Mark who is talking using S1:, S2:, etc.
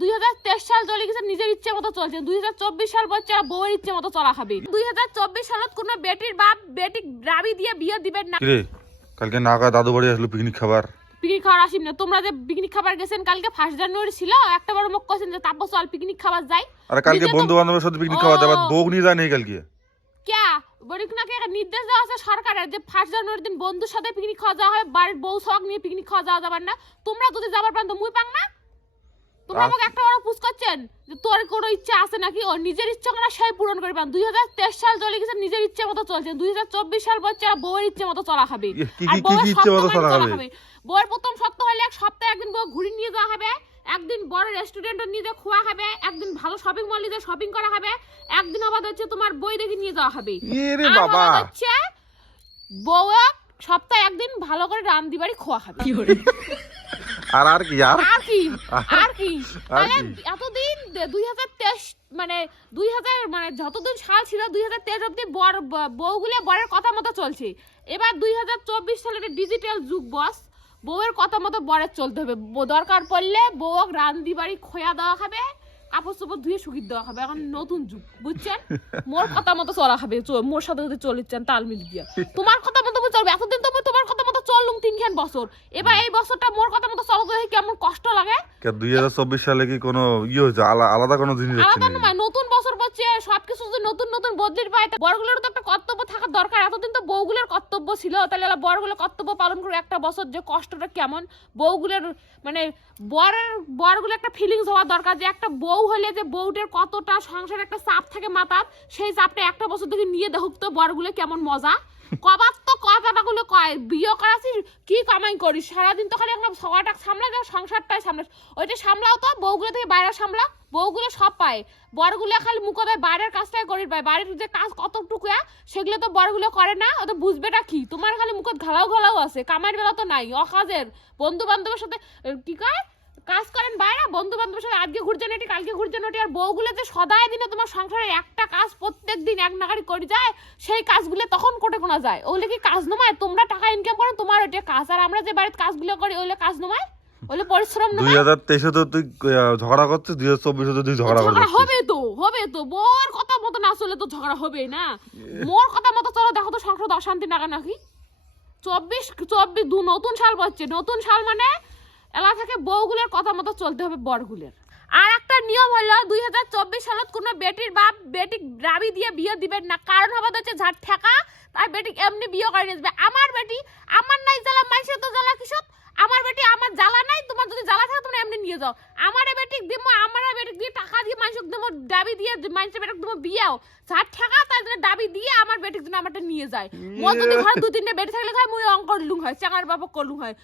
S1: দুই হাজার তেইশ সাল চলে গেছে নিজের ইচ্ছে মতো চলছে। দুই হাজার চব্বিশ সাল বলছে আর বউয়ের ইচ্ছে মতো চলা খাবে। দুই হাজার চব্বিশ সালত কোনো বেটির বাপ বেটি রাবি দিয়ে বিয়ে দিবেন না।
S2: কালকে নাকা দাদু বাড়ি আসলো পিকনিক খাবার।
S1: পিকনিক খাবার আসিম না। তোমরা যে পিকনিক খাবার গেছেন কালকে ফার্স্ট জানুয়ারি ছিল একটা মুখ যে তাপস চল পিকনিক খাবার যাই।
S2: আরে কালকে বন্ধু বান্ধবের সাথে পিকনিক খাওয়া যাবে বউ নিয়ে যায় নেই কালকে?
S1: ক্যা? বলিক নাকি একটা নির্দেশ দেওয়া আছে সরকারের যে ফার্স্ট জানুয়ারির দিন বন্ধুর সাথে পিকনিক খাওয়া যাওয়া হয় বাড়ির বউ সব নিয়ে পিকনিক খাওয়া যাওয়া যাবার না। তোমরা যদি যাবার পান তো মুই পাং না? তোমরা। আমাকে একটা বড় পুষ করছেন যে তোর কোনো ইচ্ছা আছে নাকি? ও নিজের ইচ্ছা করা সেই পূরণ করে পান দুই হাজার তেইশ সাল চলে গেছে নিজের ইচ্ছে মতো চলছে। দুই হাজার চব্বিশ সাল বলছে আর বউয়ের ইচ্ছে মতো চলা হবে
S2: ইয়ে,
S1: আর
S2: কি- কি-
S1: বউয়ের
S2: কি ইচ্ছে মতো
S1: সপ্তাহ
S2: চলা হবে?
S1: হবে বউয়ের প্রথম সপ্তাহ হলে এক সপ্তাহে একদিন বউ ঘুরে নিয়ে যাওয়া হবে একদিন বড় রেস্টুরেন্টে নিয়ে যেয়ে খোয়া হবে একদিন ভালো শপিং মল যে শপিং করা হবে একদিন আবার হচ্ছে তোমার বই দেখে নিয়ে যাওয়া হবে।
S2: ইয়ে বাবা।
S1: হচ্ছে বউ সপ্তাহে একদিন ভালো করে রান্দি বাড়ি খোয়া খাবে
S2: আর আর কি আর?
S1: আর কি আর কি? তাহলে? এতদিন দুই হাজার তেইশ মানে দুই হাজার মানে যতদিন সাল ছিল দুই হাজার তেইশ অব্দি বর বউগুলো বরের কথা মতো চলছে। এবার দুই হাজার চব্বিশ সালের ডিজিটাল যুগ বস বউয়ের কথা মতো বরের চলতে হবে। দরকার পড়লে বউ রান্দি বাড়ি খোয়া দেওয়া খাবে কাপড় চোপড় ধুয়ে শুকিয়ে দেওয়া হবে। এখন নতুন যুগ বুঝছেন? মোর কথা মতো চলা হবে মোর সাথে যদি চলিচ্ছেন তাল মিল দিয়া তোমার কথা মতো চলবে। এতদিন তো চললুম তিনখান বছর এবার এই বছরটা মোর কথা মতো চলো দেখি কেমন কষ্ট লাগে
S2: দুই হাজার চব্বিশ সালে কি কোনো ইয়ে হয়েছে? আলাদা কোনো জিনিস হচ্ছে
S1: আলাদা? নয় নতুন বছর পড়ছে সবকিছু যদি নতুন নতুন বদলির পায় বড় বড়গুলোর তো একটা কর্তব্য থাকা দরকার এতদিন তো বউগুলোর কর্তব্য ছিল, তাহলে এলা বড়গুলো কর্তব্য পালন করে একটা বছর যে কষ্টটা কেমন। বউগুলোর মানে বরের, বরগুলো একটা ফিলিংস হওয়া দরকার যে একটা বউ হলে যে বউটার কতটা সংসারে একটা চাপ থাকে মাথার, সেই চাপটা একটা বছর থেকে নিয়ে দেখুক তো বরগুলো কেমন মজা। কবার তো কথাটাগুলো কয়, বিয়ে করাছি কি কামাই করিস? সারাদিন তো খালি একটা সবাটা সামলা যা সংসারটাই সামলা ওইটা সামলাও তো, বউগুলো থেকে বাইরে সামলা বউগুলো সব পায়। বরগুলো খালি মুখ দেয় বাইরের কাজটাই করি পায়। বাড়ির যে কাজ কতটুকু আ, সেগুলো তো বরগুলো করে না ও তো বুঝবেটা কি? তোমার খালি মুখত ঘালাও ঘালাও আছে কামাইয়ের বেলা তো নাই অকাজের। বন্ধু বান্ধবের সাথে কি কয়? কাজ করেন বাইরে বন্ধু বান্ধবের সাথে আজকে ঘুরছেন এটি কালকে ঘুরছেন ওটি আর বউগুলো যে সদাই দিনে তোমার সংসারে একটা কাজ প্রত্যেক দিন এক নাগারি করে যায় সেই কাজগুলো তখন কোটে কোনা যায়। ওগুলো কি কাজ নমায়? তোমরা টাকা ইনকাম করো তোমার ওইটা কাজ। আর আমরা যে বাড়িতে কাজগুলো করি ওগুলো কাজ নমায়? ওগুলো পরিশ্রম নমায়?
S2: হাজার তেইশে তো তুই ঝগড়া করছিস দুই হাজার চব্বিশে তো তুই ঝগড়া
S1: ঝগড়া
S2: করছিস।
S1: হবে তো। হবে তো? মোর কথা মতো না চলে তো ঝগড়া হবে না। মোর কথা মতো চলো, দেখো তো সংসার অশান্তি নাকা নাকি? চব্বিশ চব্বিশ, দু নতুন সাল বলছে নতুন সাল মানে এলা থেকে বউগুলোর কথা মতো চলতে হবে বরগুলের। আর একটা নিয়ম হলো, দুই হাজার চব্বিশ সালত কোনো বেটির বাপ বেটি রাবি দিয়ে বিয়ে দিবেন না। কারণ হবে তো হচ্ছে ঝাড় ঠেকা, তাই বেটি এমনি বিয়ে করে নিয়ে আমার বেটি, আমার নাই জ্বালা মাইসে তো জ্বালা কিসব? আমার বেটি, আমার জ্বালা নাই, তোমার যদি জ্বালা থাকে তোমরা এমনি নিয়ে যাও। আমার বেটি দিমো আমার বেটিক দিয়ে টাকা দিয়ে মানুষকে দিমো দাবি দিয়ে মানুষের বেটিক দিমো বিয়াও। যার ঠেকা তার জন্য দাবি দিয়ে আমার বেটিক জন্য আমারটা নিয়ে যায়। মোর যদি ঘরে দু তিনটে বেটি থাকলে খায় মুই অঙ্কর লুং হয় চাঙার বাবা কলুং হয়।